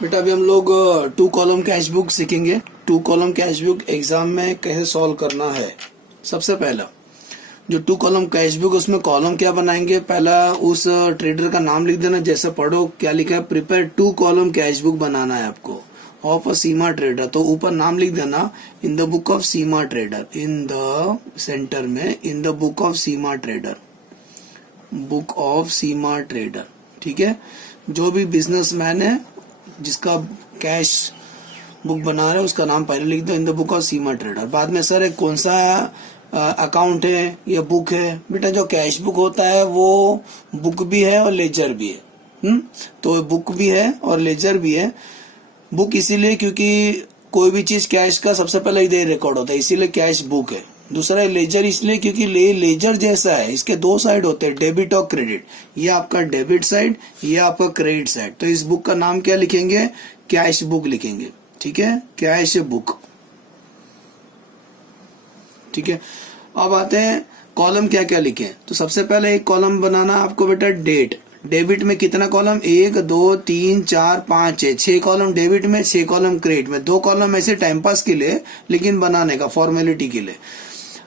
बेटा अभी हम लोग 2 कॉलम कैश बुक सीखेंगे। 2 कॉलम कैश बुक एग्जाम में कैसे सॉल्व करना है। सबसे पहला जो 2 कॉलम कैश बुक, उसमें कॉलम क्या बनाएंगे, पहला उस ट्रेडर का नाम लिख देना। जैसे पढ़ो क्या लिखा है, प्रिपेयर 2 कॉलम कैश बुक बनाना है आपको ऑफ अ सीमा ट्रेडर। तो ऊपर नाम लिख देना in the book of Seema trader, in the centre में in the book of Seema trader, book of Seema trader. ठीक है, जो भी बिजनेसमैन है जिसका कैश बुक बना रहे हैं उसका नाम पहले लिख दो इन the book of Seema trader. बाद में सर कौन सा अकाउंट है या बुक है। बेटा जो कैश बुक होता है वो बुक भी है और लेजर भी है। तो बुक भी है और लेजर भी है। बुक इसीलिए क्योंकि कोई भी चीज कैश का सबसे पहले इधर रिकॉर्ड होता है, इसीलिए कैश बुक है। दूसरा लेजर इसलिए क्योंकि लेजर जैसा है, इसके 2 साइड होते हैं, डेबिट और क्रेडिट। ये आपका डेबिट साइड, ये आपका क्रेडिट साइड। तो इस बुक का नाम क्या लिखेंगे, कैश बुक लिखेंगे। ठीक है, कैश बुक। ठीक है, अब आते हैं कॉलम क्या क्या लिखे। तो सबसे पहले एक कॉलम बनाना आपको बेटा डेट। डेबिट में कितना कॉलम, 1 2 3 4 5 6 कॉलम डेबिट में, 6 कॉलम क्रेडिट में। 2 कॉलम ऐसे टाइम पास के लिए, लेकिन बनाने का फॉर्मेलिटी के लिए।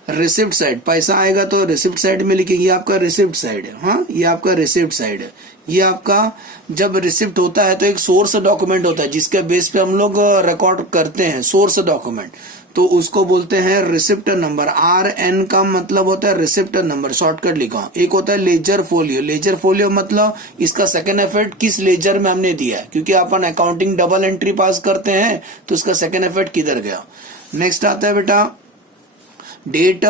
रिसिप्ट साइड, पैसा आएगा तो रिसिप्ट साइड में लिखेंगे, ये आपका रिसिप्ट साइड है। हाँ, ये आपका रिसिप्ट साइड है। ये आपका जब रिसिप्ट होता है तो एक सोर्स डॉक्यूमेंट होता है जिसके बेस पे हम लोग रिकॉर्ड करते हैं, सोर्स डॉक्यूमेंट। तो उसको बोलते हैं रिसिप्ट नंबर। RN का मतलब होता है रिसिप्ट नंबर, शॉर्टकट लिखा। एक होता है लेजर फोलियो। लेजर फोलियो मतलब इसका सेकंड इफेक्ट किस लेजर में हमने दिया है, क्योंकि अपन अकाउंटिंग डबल एंट्री पास करते हैं तो उसका सेकंड इफेक्ट किधर गया। नेक्स्ट आता है बेटा date,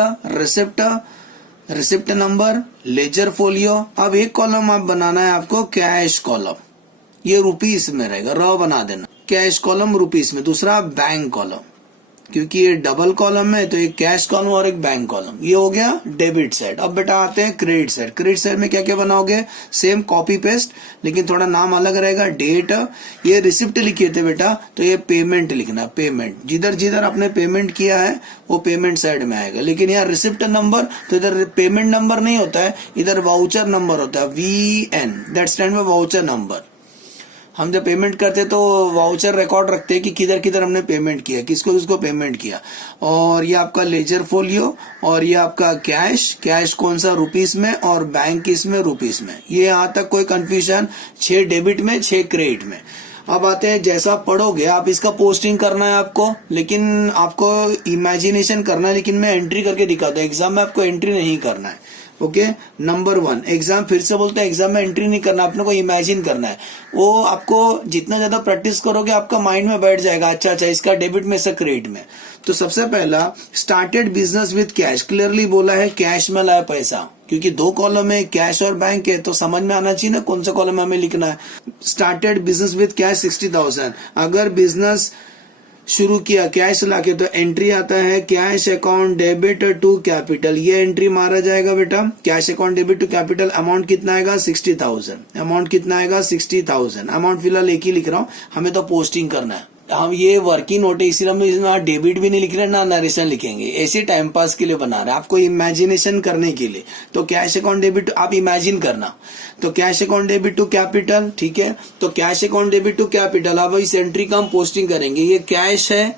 receipt number, ledger folio. अब एक कॉलम आप बनाना है आपको कैश कॉलम, ये रुपीस में रहेगा, र बना देना। कैश कॉलम रुपीस में। दूसरा बैंक कॉलम, क्योंकि ये डबल कॉलम है तो एक कैश कॉलम और एक बैंक कॉलम। ये हो गया डेबिट साइड। अब बेटा आते हैं क्रेडिट साइड। क्रेडिट साइड में क्या क्या बनाओगे, सेम कॉपी पेस्ट, लेकिन थोड़ा नाम अलग रहेगा। डेट, ये रिसिप्ट लिखे थे बेटा तो ये पेमेंट लिखना, पेमेंट। जिधर जिधर आपने पेमेंट किया है वो पेमेंट साइड में आएगा। लेकिन यहाँ रिसिप्ट नंबर तो इधर पेमेंट नंबर नहीं होता है, इधर वाउचर नंबर होता है, VN, that stand for voucher number. हम जब पेमेंट करते तो वाउचर रिकॉर्ड रखते हैं कि किधर किधर हमने पेमेंट किया, किसको किसको पेमेंट किया। और ये आपका लेजर फोलियो, और ये आपका कैश, कैश कौन सा रुपीस में, और बैंक किस में, रुपीस में। ये यहाँ तक कोई कंफ्यूजन, 6 डेबिट में 6 क्रेडिट में। अब आते हैं, जैसा पढ़ोगे आप इसका पोस्टिंग करना है आपको, लेकिन आपको इमेजिनेशन करना है। लेकिन मैं एंट्री करके दिखाता हूँ, एग्जाम में आपको एंट्री नहीं करना है। ओके, नंबर 1, एग्जाम फिर से बोलते हैं एग्जाम में एंट्री नहीं करना, अपने को इमेजिन करना है। वो आपको जितना ज्यादा प्रैक्टिस करोगे आपका माइंड में बैठ जाएगा, अच्छा अच्छा इसका डेबिट में से क्रेडिट में। तो सबसे पहला started business with cash, clearly बोला है कैश में लाया पैसा, क्योंकि 2 कॉलम है, कैश और बैंक है, तो समझ में आना चाहिए ना कौन सा कॉलम हमें लिखना है। Started business with cash 60,000। अगर बिजनेस शुरू किया कैश लाके तो एंट्री आता है cash account debit to capital. ये एंट्री मारा जाएगा बेटा, cash account debit to capital. Amount कितना आएगा, 60,000। अमाउंट कितना आएगा, 60,000। अमाउंट फिलहाल एक ही लिख रहा हूँ, हमें तो पोस्टिंग करना है। हम ये वर्किंग नोट है, इसीलिए हम इसमें डेबिट भी नहीं लिख रहे ना नरेशन लिखेंगे, ऐसे टाइम पास के लिए बना रहे हैं, आपको इमेजिनेशन करने के लिए। तो कैश अकाउंट डेबिट आप इमेजिन करना। तो cash account debit to capital, ठीक है। तो cash account debit to capital, अब इस एंट्री का हम पोस्टिंग करेंगे। ये कैश है,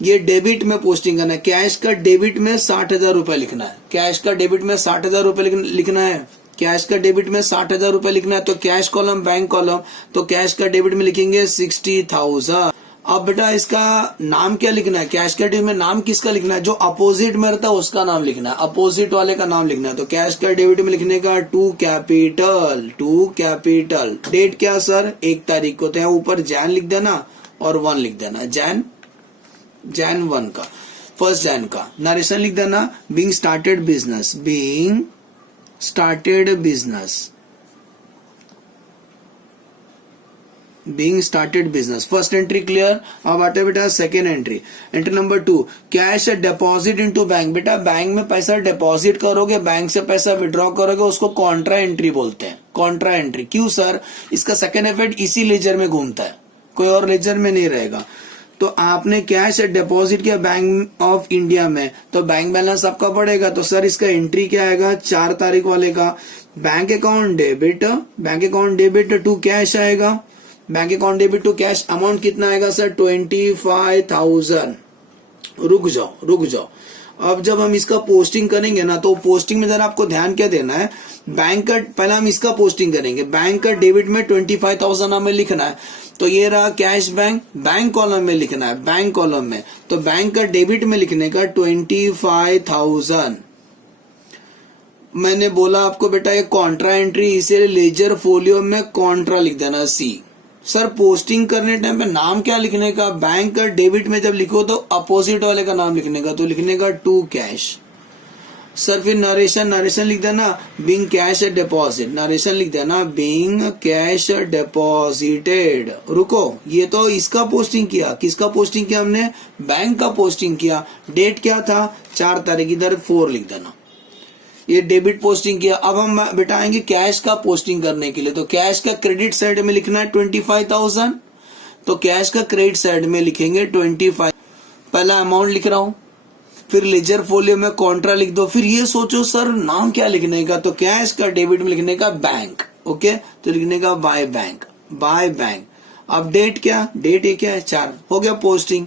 ये डेबिट में पोस्टिंग करना है। कैश का डेबिट में 60,000 रुपए लिखना है। कैश का डेबिट में 60,000 रुपए लिखना है। कैश का डेबिट में 60,000 रुपए लिखना है। तो कैश कॉलम, बैंक कॉलम, तो कैश का डेबिट में लिखेंगे 60,000। अब बेटा इसका नाम क्या लिखना है, कैश का डेबिट में नाम किसका लिखना है, जो अपोजिट में रहता है उसका नाम लिखना है, अपोजिट वाले का नाम लिखना है। तो कैश का डेबिट में लिखने का to capital, to capital. Date क्या सर, 1 तारीख को, तो यहाँ ऊपर जैन लिख देना और 1 लिख देना, जैन 1 का, 1 जैन का। नरेशन लिख देना, being started business, being started business, being started business. First entry clear. अब आते बेटा second entry. Entry number 2, cash deposit into bank. बेटा बैंक में पैसा डिपॉजिट करोगे, बैंक से पैसा विड्रॉ करोगे, उसको कॉन्ट्रा एंट्री बोलते हैं। कॉन्ट्रा एंट्री क्यों सर, इसका सेकेंड इफेक्ट इसी लेजर में घूमता है, कोई और लेजर में नहीं रहेगा। तो आपने कैश डिपॉजिट किया बैंक ऑफ इंडिया में, तो बैंक बैलेंस आपका बढ़ेगा। तो सर इसका एंट्री क्या आएगा, 4 तारीख वाले का bank account debit to cash आएगा। Bank account debit to cash, amount कितना आएगा सर 25,000। रुक जाओ। अब जब हम इसका पोस्टिंग करेंगे ना, तो पोस्टिंग में जरा आपको ध्यान क्या देना है, बैंक का पहले हम इसका पोस्टिंग करेंगे। बैंक का डेबिट में 25,000 हमें लिखना है, तो ये रहा कैश बैंक कॉलम में लिखना है, बैंक कॉलम में। तो बैंक का डेबिट में लिखने का 25,000। मैंने बोला आपको बेटा ये कॉन्ट्रा एंट्री, इसे लेजर फोलियो में कॉन्ट्रा लिख देना सी। सर पोस्टिंग करने टाइम पे नाम क्या लिखने का, बैंक का डेबिट में जब लिखो तो अपोजिट वाले का नाम लिखने का, तो लिखने का टू कैश। सर फिर नरेशन लिख देना बीइंग कैश डिपॉजिट, नरेशन लिख देना बीइंग कैश डिपॉजिटेड। रुको, ये तो इसका पोस्टिंग किया, किसका पोस्टिंग किया हमने, बैंक का पोस्टिंग किया। डेट क्या था 4 तारीख, इधर 4 लिख देना, ये डेबिट पोस्टिंग किया। अब हम बेटा आएंगे कैश का पोस्टिंग करने के लिए, तो कैश का क्रेडिट साइड में लिखना है 25,000, तो कैश का क्रेडिट साइड में लिखेंगे 25। पहला अमाउंट लिख रहा हूं, फिर लेजर फोलियो में कॉन्ट्रा लिख दो। फिर ये सोचो सर नाम क्या लिखने का, तो कैश का डेबिट में लिखने का बैंक, ओके, तो लिखने का बाय बैंक। अब डेट क्या, डेट ये क्या है 4, हो गया पोस्टिंग।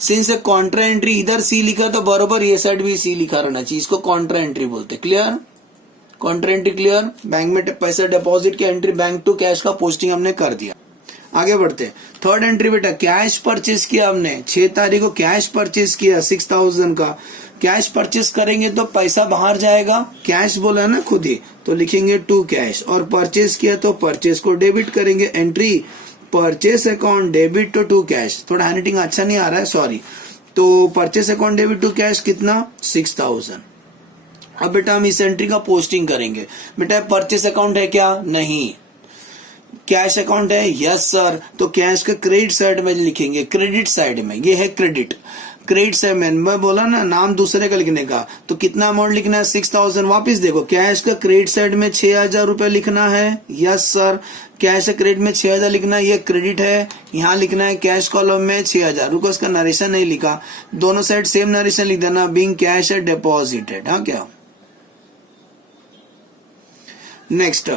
सिंस कॉन्ट्रा एंट्री इधर सी लिखा, तो बरोबर ये साइड भी सी लिखा रहना चाहिए, इसको कॉन्ट्रा एंट्री बोलते। Clear, Contra entry clear. Bank में पैसा डिपॉजिट की एंट्री, बैंक टू कैश का पोस्टिंग हमने कर दिया। आगे बढ़ते, थर्ड एंट्री बेटा कैश परचेज किया हमने, 6 तारीख को कैश परचेज किया 6,000 का। कैश परचेज करेंगे तो पैसा बाहर जाएगा, कैश बोला ना खुद ही, तो लिखेंगे टू कैश। और परचेज किया तो परचेज को डेबिट करेंगे, entry purchase account debit to cash. थोड़ा हैंडराइटिंग अच्छा नहीं आ रहा है, सॉरी। तो purchase account debit to cash कितना 6,000। अब बेटा हम इस एंट्री का पोस्टिंग करेंगे। बेटा परचेस अकाउंट है क्या, नहीं। कैश अकाउंट है, यस सर, तो कैश का क्रेडिट साइड में लिखेंगे, क्रेडिट साइड में, ये है क्रेडिट साइड में। मैं बोला ना नाम दूसरे का लिखने का, तो कितना अमाउंट लिखना है 6,000। वापिस देखो, कैश का क्रेडिट साइड में 6,000 रुपए लिखना है, यस सर। कैश का क्रेडिट में 6,000 लिखना है, ये क्रेडिट है, यहाँ लिखना है कैश कॉलम में 6,000। रुको, इसका नरेशन नहीं लिखा, दोनों साइड सेम नरेशन लिख देना, बीइंग कैश डिपॉजिटेड। हाँ क्या, नेक्स्ट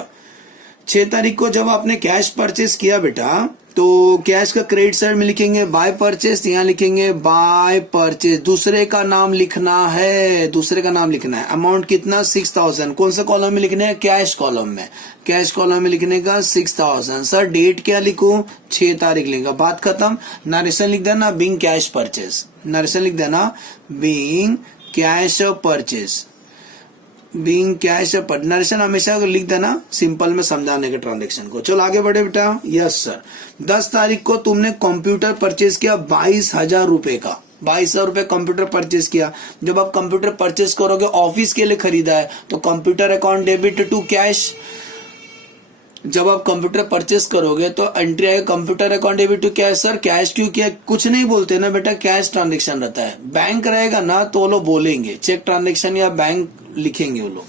6 तारीख को जब आपने कैश परचेस किया बेटा, तो कैश का क्रेडिट साइड में लिखेंगे बाय परचेस, यहाँ लिखेंगे बाय परचेस। दूसरे का नाम लिखना है, अमाउंट कितना 6,000। कौन सा कॉलम में लिखने हैं, कैश कॉलम में, कैश कॉलम में लिखने का 6,000। सर डेट क्या लिखूं, 6 तारीख लिखा, बात खत्म। नरेशन लिख देना बीइंग कैश परचेस, नरेशन लिख देना being cash purchase, being cash पर। नरेशन हमेशा लिख देना सिंपल में समझाने के ट्रांजेक्शन को। चलो आगे बढ़े बेटा, यस सर। 10 तारीख को तुमने कंप्यूटर परचेज किया 22,000 रुपए का, 22,000 रुपए कंप्यूटर परचेज किया। जब आप कंप्यूटर परचेज करोगे, ऑफिस के लिए खरीदा है, तो computer account debit to cash. जब आप कंप्यूटर परचेस करोगे तो एंट्री आएगा computer account debit to cash. Sir cash क्यों किया, कुछ नहीं बोलते ना बेटा, कैश ट्रांजेक्शन रहता है। बैंक रहेगा ना तो वो लोग बोलेंगे चेक ट्रांजेक्शन या बैंक लिखेंगे वो लोग,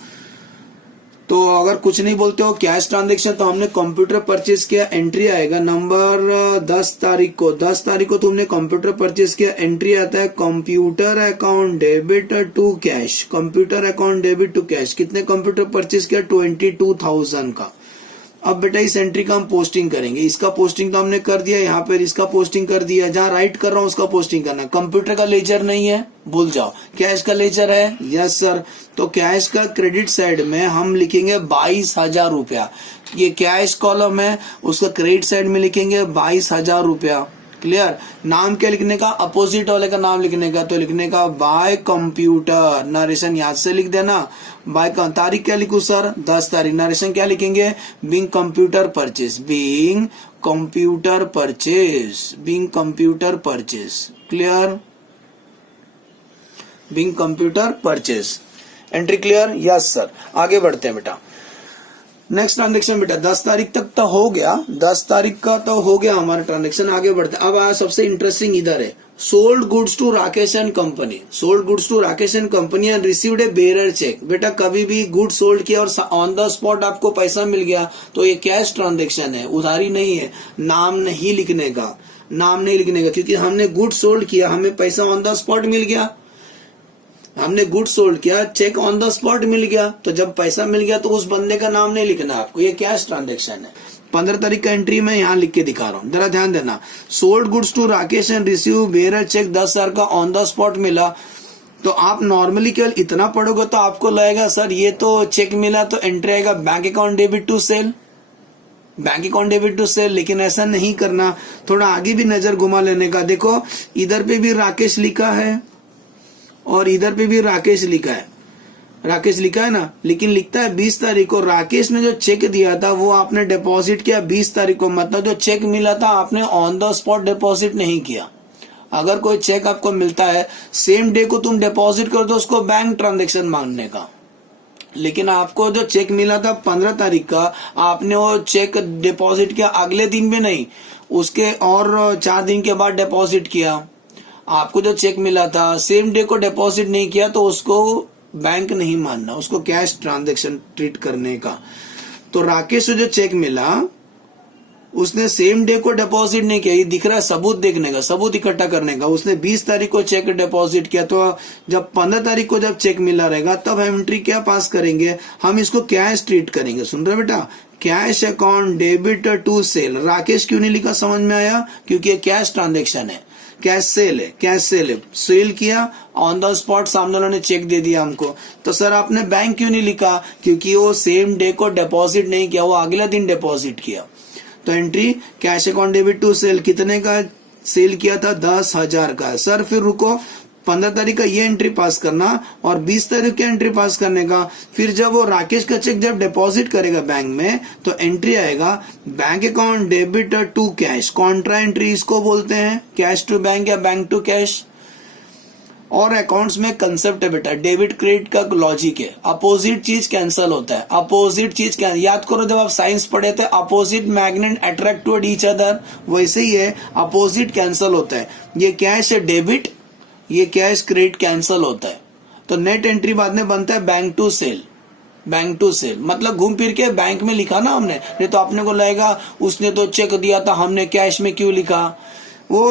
तो अगर कुछ नहीं बोलते हो कैश ट्रांजेक्शन, तो हमने कंप्यूटर परचेस किया, एंट्री आएगा नंबर 10 तारीख को। 10 तारीख को तुमने कंप्यूटर परचेस किया, एंट्री आता है computer account debit to cash, computer account debit to cash. कितने कंप्यूटर परचेस किया, 22,000 का। अब बेटा इस एंट्री का हम पोस्टिंग करेंगे, इसका पोस्टिंग तो हमने कर दिया, यहाँ पर इसका पोस्टिंग कर दिया, जहाँ राइट कर रहा हूँ उसका पोस्टिंग करना। कंप्यूटर का लेजर नहीं है, भूल जाओ। कैश का लेजर है, यस सर, तो कैश का क्रेडिट साइड में हम लिखेंगे 22,000 रुपया। ये कैश कॉलम है, उसका क्रेडिट साइड में लिखेंगे 22,000 रुपया। क्लियर। नाम क्या लिखने का, अपोजिट वाले का नाम लिखने का, तो लिखने का बाय कंप्यूटर। नरेशन याद से लिख देना, बाय का तारीख क्या लिखूं सर, 10 तारीख। नरेशन क्या लिखेंगे, being computer purchase, being computer purchase, being computer purchase. Clear, being computer purchase. Entry clear, yes sir. आगे बढ़ते हैं बेटा, नेक्स्ट ट्रांजेक्शन बेटा 10 तारीख तक तो हो गया, 10 तारीख का तो हो गया हमारा ट्रांजेक्शन। आगे बढ़ते हैं, अब आया सबसे इंटरेस्टिंग इधर है, sold goods to Rakesh and company. Sold goods to Rakesh and company and received a bearer cheque. बेटा कभी भी गुड्स सोल्ड किया और ऑन द स्पॉट आपको पैसा मिल गया तो ये कैश ट्रांजेक्शन है, उधारी नहीं है। नाम नहीं लिखने का, नाम नहीं लिखने का, क्योंकि हमने गुड्स सोल्ड किया, हमें पैसा ऑन द स्पॉट मिल गया। हमने गुड सोल्ड किया, चेक ऑन द स्पॉट मिल गया, तो जब पैसा मिल गया तो उस बंदे का नाम नहीं लिखना आपको, ये कैश ट्रांजेक्शन है। 15 तारीख का एंट्री मैं यहाँ लिख के दिखा रहा हूँ, जरा ध्यान देना। Sold goods to Rakesh and receive bearer cheque 10,000 का ऑन द स्पॉट मिला। तो आप नॉर्मली केवल इतना पढ़ोगे तो आपको लगेगा सर ये तो चेक मिला तो एंट्री आएगा bank account debit to sale, bank account debit to sale. लेकिन ऐसा नहीं करना, थोड़ा आगे भी नजर घुमा लेने का। देखो इधर पे भी राकेश लिखा है और इधर पे भी राकेश लिखा है, राकेश लिखा है ना, लेकिन लिखता है 20 तारीख को। राकेश ने जो चेक दिया था वो आपने डिपॉजिट किया 20 तारीख को, मतलब जो चेक मिला था आपने ऑन द स्पॉट डिपॉजिट नहीं किया। अगर कोई चेक आपको मिलता है सेम डे को तुम डिपॉजिट कर दो उसको बैंक ट्रांजैक्शन मानने का। लेकिन आपको जो चेक मिला था 15 तारीख का, आपने वो चेक डिपॉजिट किया अगले दिन भी नहीं, उसके और 4 दिन के बाद डिपॉजिट किया। आपको जो चेक मिला था सेम डे को डिपॉजिट नहीं किया तो उसको बैंक नहीं मानना, उसको कैश ट्रांजैक्शन ट्रीट करने का। तो राकेश को जो चेक मिला उसने सेम डे को डिपॉजिट नहीं किया, ये दिख रहा है सबूत देखने का, सबूत इकट्ठा करने का। उसने 20 तारीख को चेक डिपॉजिट किया, तो जब 15 तारीख को जब चेक मिला रहेगा तब हम एंट्री क्या पास करेंगे, हम इसको कैश ट्रीट करेंगे। सुन रहे बेटा, cash account debit to sale. Rakesh क्यों नहीं लिखा समझ में आया, क्योंकि ये कैश ट्रांजेक्शन है, कैश सेल है, कैश सेल है। सेल किया ऑन द स्पॉट, सामने वालों ने चेक दे दिया हमको। तो सर आपने बैंक क्यों नहीं लिखा, क्योंकि वो सेम डे को डिपॉजिट नहीं किया, वो अगले दिन डिपॉजिट किया। तो entry cash account debit to sale, कितने का सेल किया था 10,000 का। सर फिर रुको, 15 तारीख का ये एंट्री पास करना और 20 तारीख की एंट्री पास करने का। फिर जब वो राकेश का चेक जब डिपॉजिट करेगा बैंक में तो एंट्री आएगा bank account debit to cash, contra entry इसको बोलते हैं, कैश टू बैंक या बैंक टू कैश। और अकाउंट्स में कंसेप्ट है बेटा, डेबिट क्रेडिट का लॉजिक है, अपोजिट चीज कैंसिल होता है, अपोजिट चीज याद करो जब आप साइंस पढ़े थे, opposite magnet attract toward each other, वैसे ही है, अपोजिट कैंसिल होता है। ये कैश है डेबिट, ये कैश क्रेडिट कैंसिल होता है। तो नेट एंट्री बाद में बनता है bank to sale, bank to sale मतलब घूम फिर के बैंक में लिखा ना हमने, नहीं तो आपने को लगेगा उसने तो चेक दिया था हमने कैश में क्यों लिखा। वो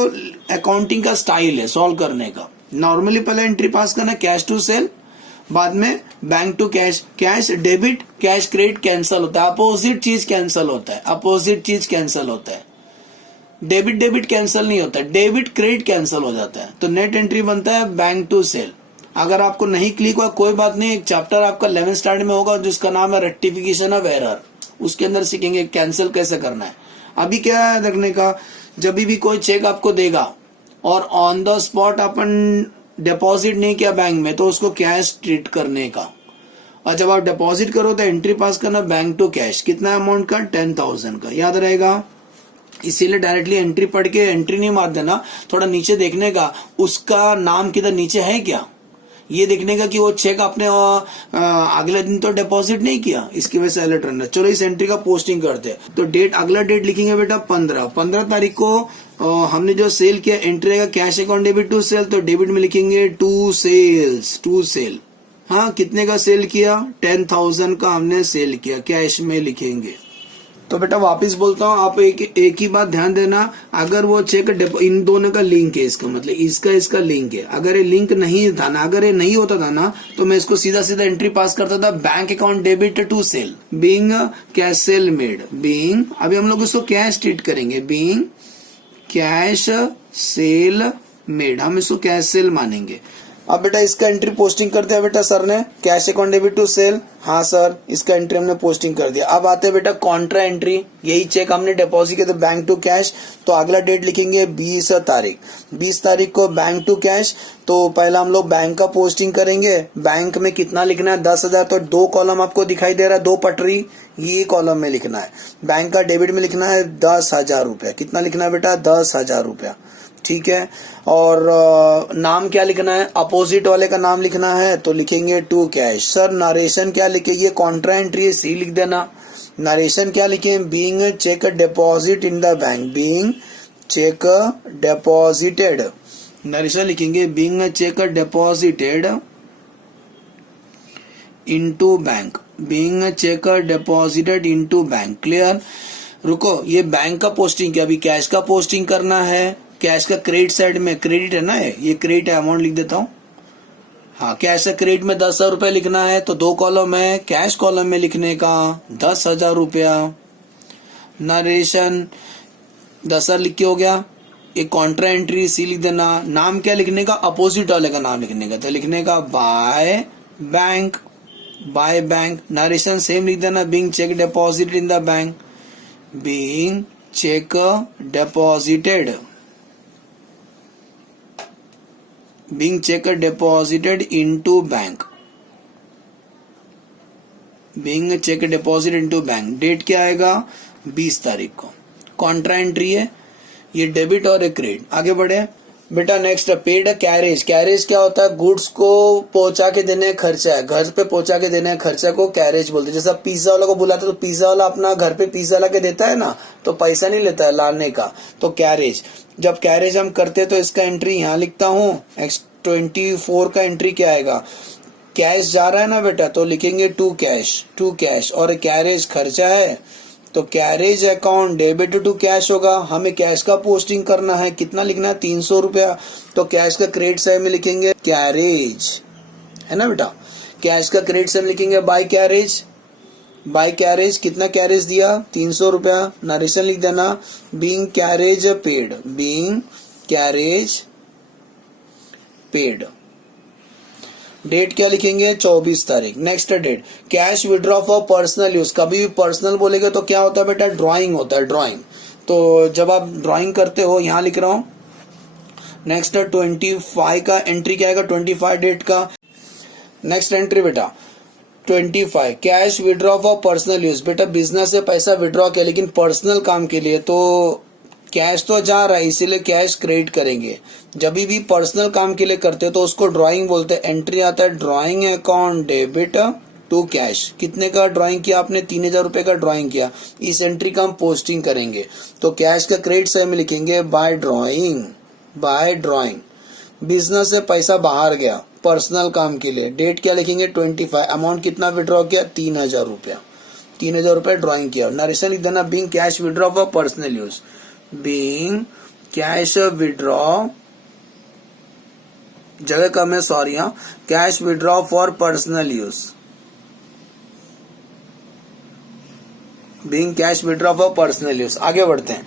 अकाउंटिंग का स्टाइल है सॉल्व करने का। नॉर्मली पहले एंट्री पास करना कैश टू सेल, बाद में bank to cash, cash debit cash credit cancel होता है, अपोजिट चीज कैंसिल होता है, अपोजिट चीज कैंसिल होता है। डेबिट डेबिट कैंसिल नहीं होता, डेबिट क्रेडिट कैंसिल हो जाता है। तो नेट एंट्री बनता है बैंक टू सेल। अगर आपको नहीं क्लिक हुआ कोई बात नहीं, एक चैप्टर आपका 11th स्टैंडर्ड में होगा जिसका नाम है रेक्टिफिकेशन ऑफ एरर, उसके अंदर सीखेंगे कैंसिल कैसे करना है। अभी क्या है रखने का, जब भी कोई चेक आपको देगा और on the spot upon deposit नहीं किया बैंक में तो उसको कैश ट्रीट करने का। और जब आप डिपॉजिट करो तो एंट्री पास करना बैंक टू कैश, कितना अमाउंट का 10,000 का, याद रहेगा। इसीलिए डायरेक्टली एंट्री पढ़ के एंट्री नहीं मार देना, थोड़ा नीचे देखने का उसका नाम किधर नीचे है क्या, ये देखने का कि वो चेक आपने अगले दिन तो डिपॉजिट नहीं किया, इसकी वजह से अलर्ट रहना। चलो इस एंट्री का पोस्टिंग करते हैं। तो डेट, अगला डेट लिखेंगे बेटा 15 तारीख को हमने जो सेल किया, एंट्री आएगा cash account debit to sale, तो डेबिट में लिखेंगे टू सेल्स, टू सेल। हाँ, कितने का सेल किया, 10,000 का हमने सेल किया, कैश में लिखेंगे। तो बेटा वापस बोलता हूँ, आप एक ही बात ध्यान देना, अगर वो चेक इन दोनों का लिंक है, इसका मतलब इसका लिंक है। अगर ये लिंक नहीं था ना, अगर ये नहीं होता था ना, तो मैं इसको सीधा सीधा एंट्री पास करता था bank account debit to sale, being cash sale made, being, अभी हम लोग इसको कैश ट्रीट करेंगे, बीइंग कैश सेल मेड, हम इसको कैश सेल मानेंगे। अब बेटा इसका एंट्री पोस्टिंग कर दिया बेटा सर ने, cash account debit to sale, हाँ सर इसका एंट्री हमने पोस्टिंग कर दिया। अब आते हैं बेटा कॉन्ट्रा एंट्री, यही चेक हमने डिपॉजिट किया था बैंक टू कैश, तो अगला डेट लिखेंगे 20 तारीख, 20 तारीख को बैंक टू कैश। तो पहला हम लोग बैंक का पोस्टिंग करेंगे, बैंक में कितना लिखना है 10,000, तो 2 कॉलम आपको दिखाई दे रहा है, 2 पटरी, ये कॉलम में लिखना है। बैंक का डेबिट में लिखना है 10,000 रुपया, कितना लिखना है बेटा 10,000 रुपया, ठीक है। और नाम क्या लिखना है, अपोजिट वाले का नाम लिखना है, तो लिखेंगे टू कैश। सर नरेशन क्या लिखे, ये कॉन्ट्रा एंट्री है, सी लिख देना। नरेशन क्या लिखे, being cheque deposit in the bank, being cheque deposited, narration लिखेंगे being cheque deposited into bank, being cheque deposited into bank, clear. रुको, ये बैंक का पोस्टिंग किया, अभी कैश का पोस्टिंग करना है। कैश का क्रेडिट साइड में, क्रेडिट है ना, ये क्रेडिट है, अमाउंट लिख देता हूँ। हाँ, कैश का क्रेडिट में 10,000 रुपया लिखना है, तो 2 कॉलम है, कैश कॉलम में लिखने का 10,000 रुपया। नरेशन 10 लिख के हो गया। एक कॉन्ट्रा एंट्री सी लिख देना। नाम क्या लिखने का, अपोजिट वाले का नाम लिखने का, तो लिखने का by bank, by bank. Narration same लिख देना, being cheque deposited in the bank, being cheque deposited, being cheque deposited into bank, being cheque deposit into bank. Date क्या आएगा, 20 तारीख को। कॉन्ट्रा एंट्री है, ये डेबिट और क्रेडिट। आगे बढ़े बेटा। Next paid carriage. कैरेज क्या होता है, गुड्स को पहुंचा के देने का खर्चा है, घर पे पहुंचा के देने का खर्चा को कैरेज बोलते हैं। जैसा पिज्जा वाला को बुलाते तो पिज्जा वाला अपना घर पे पिज्जा ला के देता है ना, तो पैसा नहीं लेता है लाने का, तो कैरेज। जब कैरेज हम करते तो इसका एंट्री यहाँ लिखता हूँ। X24 का एंट्री क्या आएगा, कैश जा रहा है ना बेटा, तो लिखेंगे टू कैश, और कैरेज खर्चा है तो carriage account debit to cash होगा। हमें कैश का पोस्टिंग करना है, कितना लिखना है, 300 रुपया, तो कैश का क्रेडिट साइड में लिखेंगे कैरेज, है ना बेटा। कैश का क्रेडिट साइड में लिखेंगे बाय कैरेज, बाय कैरेज कितना कैरेज दिया, 300 रुपया। नरेशन लिख देना, being carriage paid, being carriage paid. Date क्या लिखेंगे, 24 तारीख। Next date, cash withdraw for personal use. कभी भी पर्सनल बोलेगे तो क्या होता है बेटा, ड्राइंग होता है, ड्राइंग। तो जब आप ड्राइंग करते हो, यहां लिख रहा हूं। नेक्स्ट 25 का एंट्री क्या आएगा, 25 डेट का। नेक्स्ट एंट्री बेटा 25, cash withdraw for personal use. बेटा बिजनेस से पैसा विड्रॉ किया लेकिन पर्सनल काम के लिए, तो कैश तो जा रहा है इसीलिए कैश क्रेडिट करेंगे। जब भी पर्सनल काम के लिए करते हैं तो उसको ड्राइंग बोलते हैं। एंट्री आता है drawing account debit to cash. कितने का ड्राइंग किया आपने, 3000 रुपए का ड्राइंग किया, इस एंट्री का हम पोस्टिंग करेंगे। तो कैश का क्रेडिट साइड में लिखेंगे by drawing, by drawing. Business से पैसा बाहर गया पर्सनल काम के लिए, डेट क्या लिखेंगे, 25। अमाउंट कितना विड्रॉ किया, 3000 रुपया, 3000 रुपया ड्राइंग किया। नरेशन लिख देना, being cash withdraw for personal use, being cash withdraw, जगह कम है सॉरी, हाँ, cash withdraw for personal use, being cash withdraw for personal use. आगे बढ़ते हैं।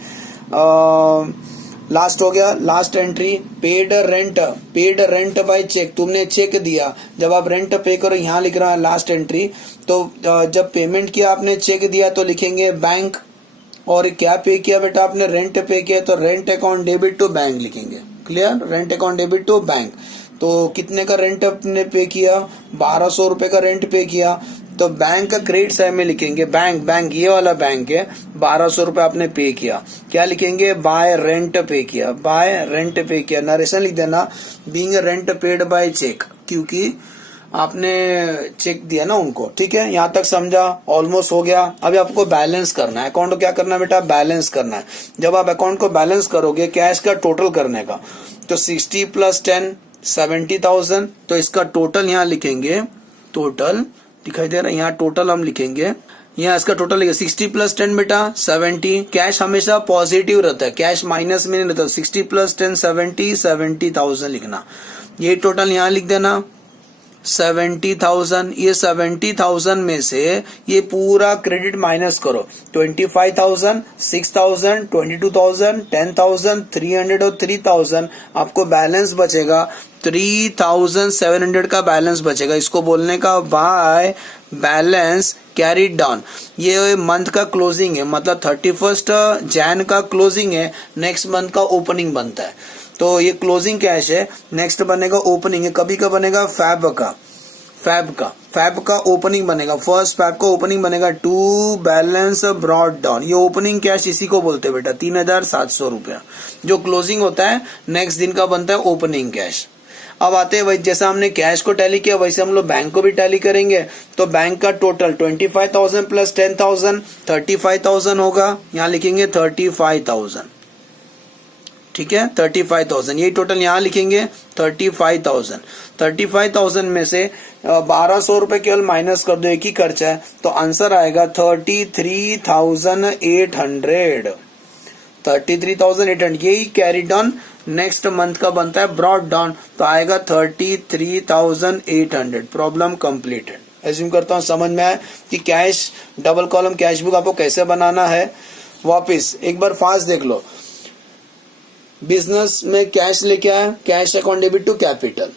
लास्ट हो गया, last entry paid rent, paid rent by cheque. तुमने चेक दिया, जब आप रेंट पे करो, यहां लिख रहा है लास्ट एंट्री। तो जब पेमेंट किया आपने, चेक दिया, तो लिखेंगे बैंक। और क्या पे किया बेटा आपने, रेंट पे किया, तो rent account debit to bank लिखेंगे। Clear, rent account debit to bank. तो कितने का रेंट आपने पे किया, 1200 रुपए का रेंट पे किया, तो बैंक का क्रेडिट साइड में लिखेंगे बैंक, ये वाला बैंक है, 1200 रुपए आपने पे किया। क्या लिखेंगे, बाय रेंट पे किया, बाय रेंट पे किया। नरेशन लिख देना, being rent paid by cheque, क्योंकि आपने चेक दिया ना उनको। ठीक है, यहां तक समझा, ऑलमोस्ट हो गया। अभी आपको बैलेंस करना है, अकाउंट को क्या करना है बेटा, बैलेंस करना है। जब आप अकाउंट को बैलेंस करोगे कैश का टोटल करने का, तो 60 + 10 70,000, तो इसका टोटल यहाँ लिखेंगे, टोटल दिखाई दे रहा है यहाँ, टोटल हम लिखेंगे, यहाँ इसका टोटल लिखेंगे 60 + 10 बेटा 70। कैश हमेशा पॉजिटिव रहता है, कैश माइनस में नहीं रहता। 60 + 10 70,000 लिखना। ये टोटल यहाँ लिख देना 70,000। ये 70,000 में से ये पूरा क्रेडिट माइनस करो, 25,000, 6,000, 22,000, 10,000, 300 और 3,000, आपको बैलेंस बचेगा 3,700 का बैलेंस बचेगा। इसको बोलने का बाय बैलेंस कैरीड डाउन। ये मंथ का क्लोजिंग है, मतलब 31 जैन का क्लोजिंग है, नेक्स्ट मंथ का ओपनिंग बनता है। तो ये क्लोजिंग कैश है, नेक्स्ट बनेगा ओपनिंग है। कभी का बनेगा, फैब का ओपनिंग बनेगा, फर्स्ट फैब का ओपनिंग बनेगा। टू बैलेंस ब्रॉट डाउन, ये ओपनिंग कैश इसी को बोलते हैं बेटा, 3,700 रुपया। जो क्लोजिंग होता है नेक्स्ट दिन का बनता है ओपनिंग कैश। अब आते हैं, जैसा हमने कैश को टैली किया वैसे हम लोग बैंक को भी टैली करेंगे। तो बैंक का टोटल 25,000 + 10,000 35,000 होगा, यहाँ लिखेंगे 35,000। ठीक है, 35,000, यही टोटल यहाँ लिखेंगे 35,000। 35,000 में से 1,200 रुपए केवल माइनस कर दो, एक ही खर्चा है, तो आंसर आएगा 33,800। 33,800, यही कैरी डाउन नेक्स्ट मंथ का बनता है ब्रॉड डाउन, तो आएगा 33,800। Problem completed. एज्यूम करता हूँ समझ में आया कि cash double column cash book आपको कैसे बनाना है। वापस एक बार फास्ट देख लो, बिजनेस में कैश लेके आया, cash account debit to capital,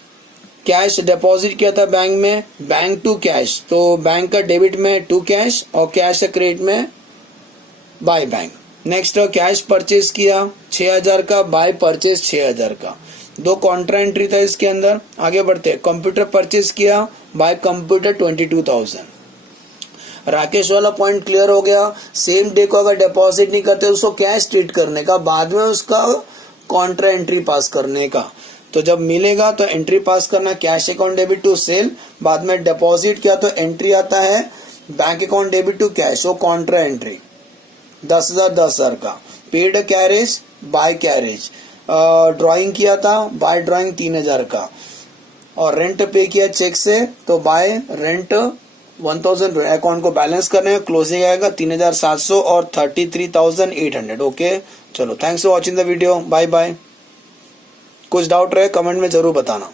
cash deposit किया था बैंक में, बैंक टू कैश, तो बैंक का डेबिट में टू कैश और कैश क्रेडिट में by bank. Next cash purchase किया 6000 का, बाय परचेज 6000 का, दो कॉन्ट्रा एंट्री था इसके अंदर। आगे बढ़ते, कंप्यूटर परचेज किया, बाय कंप्यूटर 22,000। राकेश वाला पॉइंट क्लियर हो गया। सेम डे को अगर डिपॉजिट नहीं करते उसको कैश ट्रीट करने का, बाद में उसका कॉन्ट्रा एंट्री पास करने का। तो जब मिलेगा तो एंट्री पास करना, cash account debit to sale, बाद में डिपॉजिट किया तो एंट्री आता है bank account debit to cash, वो कॉन्ट्रा एंट्री 10,000 10,000 का। Paid carriage, by carriage, drawing किया था, बाय ड्राइंग 3,000 का, और रेंट पे किया चेक से तो बाय रेंट 1,000। अकाउंट को बैलेंस करने, क्लोजिंग आएगा 3,700 और 33,800। ओके, चलो thanks for watching the video, bye bye. कुछ डाउट रहे कमेंट में जरूर बताना।